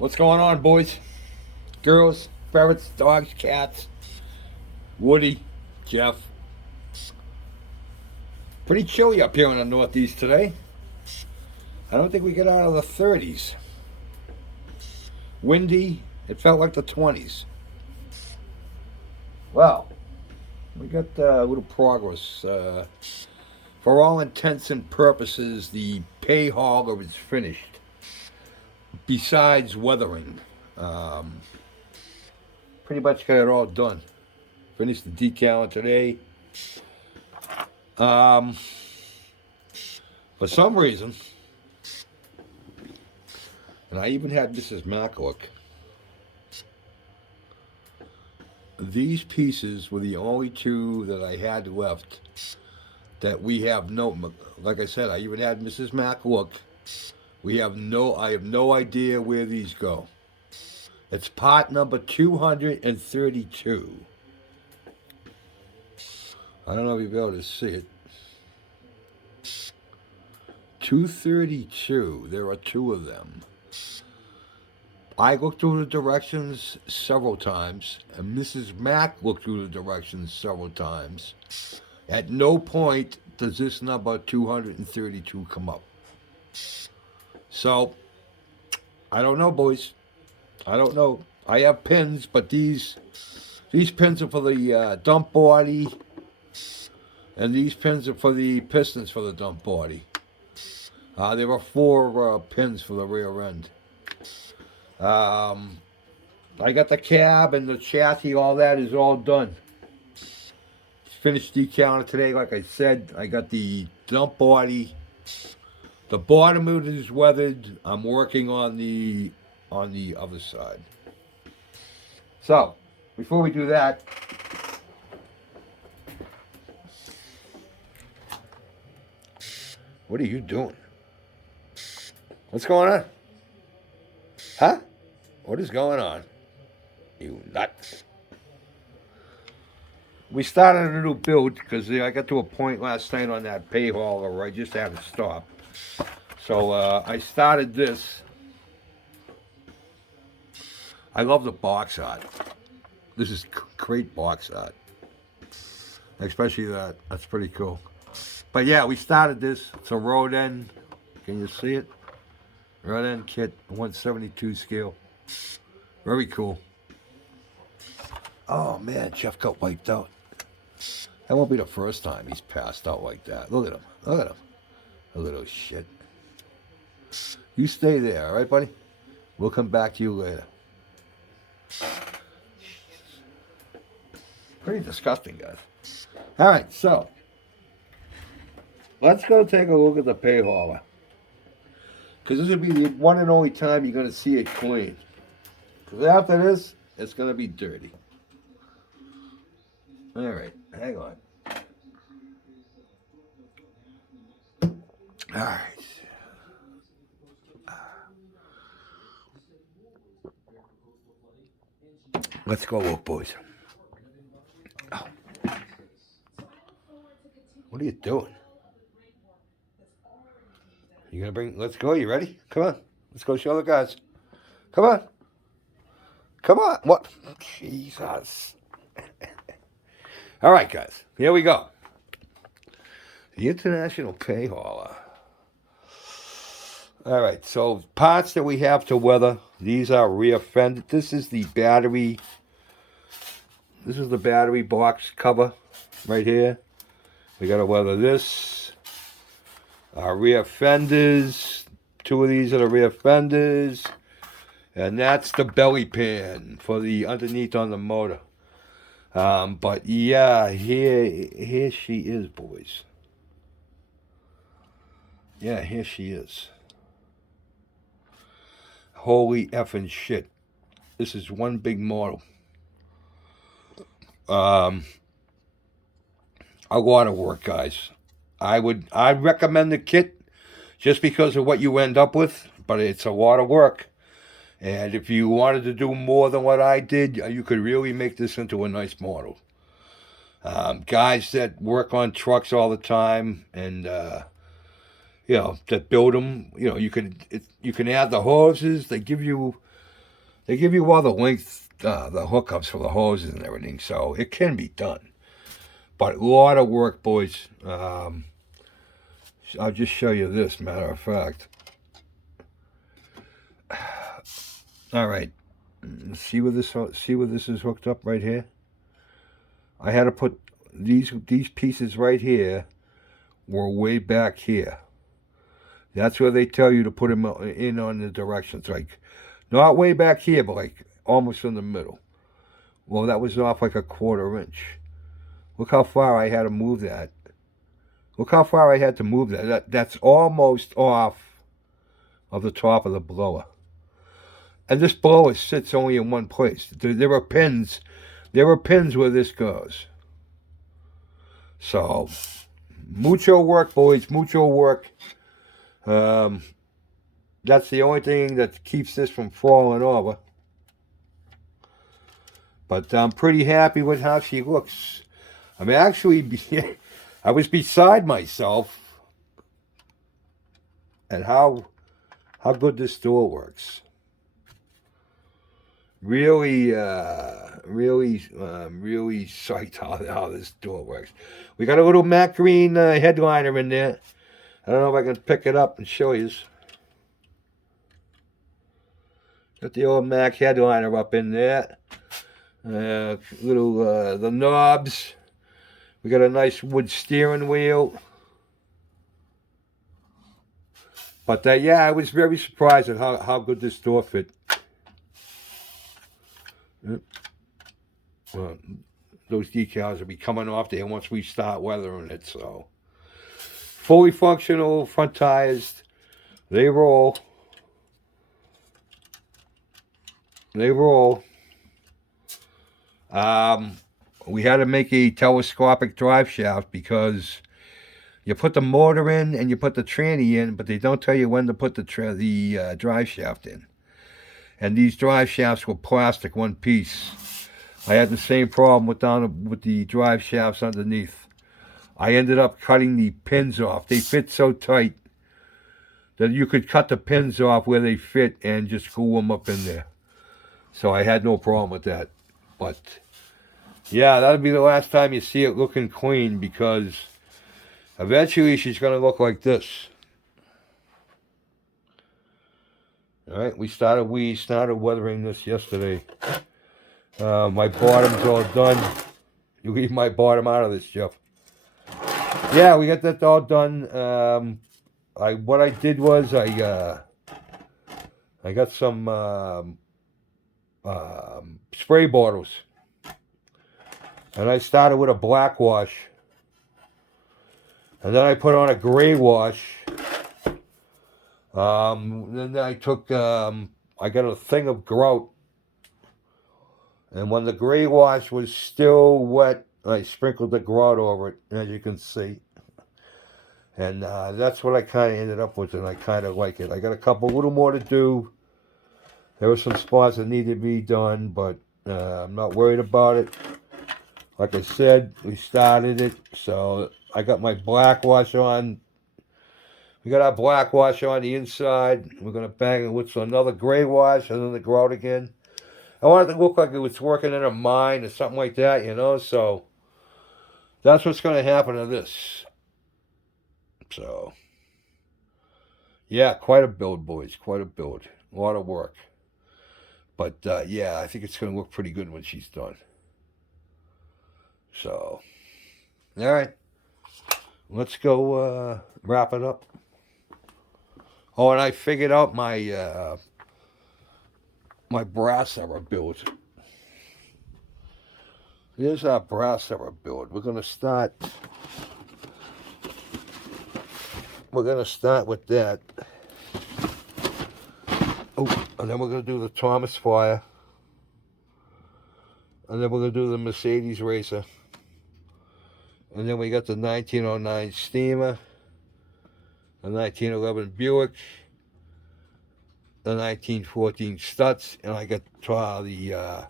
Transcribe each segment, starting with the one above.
What's going on, boys, girls, ferrets, dogs, cats? Woody, Jeff. Pretty chilly up here in the Northeast today. I don't think we get out of the 30s. Windy. It felt like the 20s. Well, we got a little progress. For all intents and purposes, the pay hauler is finished. Besides weathering, um, pretty much got it all done. Finished the decal today. Um, for some reason, and I even had Mrs. Mack look, these pieces were the only two that I had left that we have no, like I said, I even had Mrs. Mack look. I have no idea where these go. It's part number 232. I don't know if you'll be able to see it. 232. There are two of them. I looked through the directions several times, and Mrs. Mack looked through the directions several times. At no point does this number 232 come up. So, I don't know, boys. I don't know. I have pins, but these pins are for the dump body, and these pins are for the pistons for the dump body. There are four pins for the rear end. I got the cab and the chassis, all that is all done. Finished decaling today, like I said. I got the dump body. The bottom of it is weathered. I'm working on the other side. So, before we do that, what are you doing? What's going on? Huh? What is going on? You nuts. We started a new build because I got to a point last night on that pay hauler where I just had to stop. So I started this. I love the box art. This is great box art. Especially that. That's pretty cool. But yeah, we started this. It's a road end. Can you see it? Road end kit, 172 scale. Very cool. Oh man, Jeff got wiped out. That won't be the first time he's passed out like that. Look at him. Look at him. A little shit. You stay there, all right, buddy? We'll come back to you later. Pretty disgusting, guys. All right, so let's go take a look at the pay hauler. Because this will be the one and only time you're going to see it clean. Because after this, it's going to be dirty. All right, hang on. All right. Let's go look, boys. Oh. What are you doing? You gonna bring? Let's go. You ready? Come on. Let's go show the guys. Come on. Come on. What? Jesus. All right, guys. Here we go. The International Pay Hauler. All right. So parts that we have to weather. These are rear fender. This is the battery. This is the battery box cover right here. We got to weather this. Our rear fenders. Two of these are the rear fenders. And that's the belly pan for the underneath on the motor. But yeah, here she is, boys. Yeah, here she is. Holy effing shit. This is one big model. A lot of work, guys. I'd recommend the kit just because of what you end up with, but it's a lot of work. And if you wanted to do more than what I did, you could really make this into a nice model. Guys that work on trucks all the time and that build them, you can add the hoses. They give you They give you all the length, the hookups for the hoses and everything, so it can be done. But a lot of work, boys. I'll just show you this, matter of fact. All right, see where this is hooked up right here. I had to put these pieces right here were way back here. That's where they tell you to put them in on the directions, like not way back here, but like almost in the middle. Well, that was off like a 1/4 inch. Look how far I had to move that. Look how far I had to move that. That's almost off of the top of the blower. And this blower sits only in one place. There are pins. There are pins where this goes. So, mucho work, boys. Mucho work. That's the only thing that keeps this from falling over. But I'm pretty happy with how she looks. I mean, actually, I was beside myself at how good this door works. Really psyched how this door works. We got a little matte green headliner in there. I don't know if I can pick it up and show you. Got the old Mac headliner up in there. The knobs. We got a nice wood steering wheel. But yeah, I was very surprised at how good this door fit. Well, those decals will be coming off there once we start weathering it. So, fully functional front tires. They roll. They roll. We had to make a telescopic drive shaft because you put the motor in and you put the tranny in, but they don't tell you when to put the drive shaft in. And these drive shafts were plastic, one piece. I had the same problem with the drive shafts underneath. I ended up cutting the pins off. They fit so tight that you could cut the pins off where they fit and just glue them up in there. So I had no problem with that. But yeah, that'll be the last time you see it looking clean, because eventually she's going to look like this. All right, we started weathering this yesterday. My bottom's all done. You leave my bottom out of this, Jeff. Yeah, we got that all done. What I did was I got some spray bottles, and I started with a black wash, and then I put on a gray wash. Then I took I got a thing of grout, and when the gray wash was still wet, I sprinkled the grout over it, as you can see. And that's what I kind of ended up with, and I kind of like it. I got a little more to do. There were some spots that needed to be done, but I'm not worried about it. Like I said, we started it, so I got my black wash on. We got our black wash on the inside. We're going to bang it with another gray wash and then the grout again. I want it to look like it was working in a mine or something like that, you know, so that's what's going to happen to this. So, yeah, quite a build, boys, quite a build. A lot of work. But, yeah, I think it's going to look pretty good when she's done. So, all right. Let's go wrap it up. Oh, and I figured out my my brass arrow build. Here's our brass arrow build. We're gonna start with that. Oh, and then we're gonna do the Thomas Fire. And then we're gonna do the Mercedes Racer. And then we got the 1909 Steamer, the 1911 Buick, the 1914 Stutz, and I got the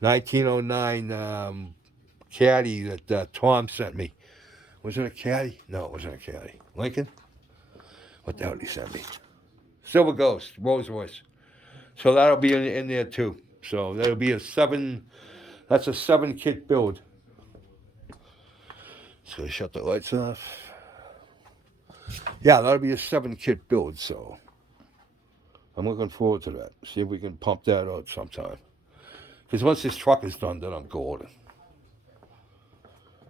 1909 Caddy that Tom sent me. Was it a Caddy? No, it wasn't a Caddy. Lincoln? What the hell did he send me? Silver Ghost, Rolls Royce. So that'll be in there too. So that'll be a 7. That's a 7-kit build. Just gonna shut the lights off. Yeah, that'll be a 7-kit build. So I'm looking forward to that. See if we can pump that out sometime. Because once this truck is done, then I'm golden.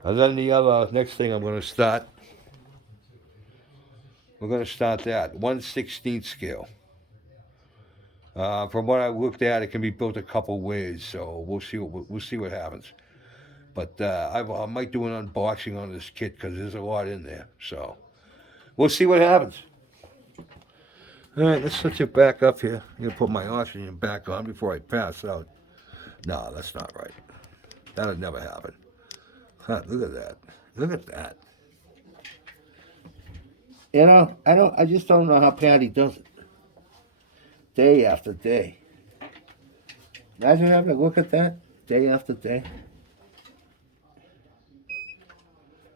And then the other next thing I'm going to start, we're going to start that 1/16 scale. From what I looked at, it can be built a couple ways, so we'll see what happens. But I might do an unboxing on this kit because there's a lot in there. So we'll see what happens. All right, let's set you back up here. I'm gonna put my oxygen back on before I pass out. No, that's not right. That'll never happen. Huh, look at that. Look at that. You know, I just don't know how Patty does it. Day after day. Imagine having to look at that day after day.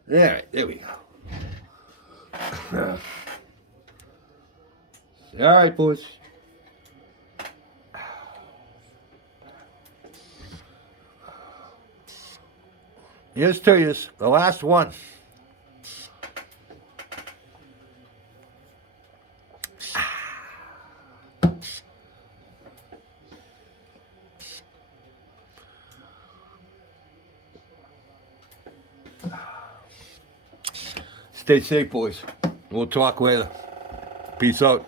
There we go. All right, boys. Here's to you, the last one. Stay safe, boys. We'll talk later. Peace out.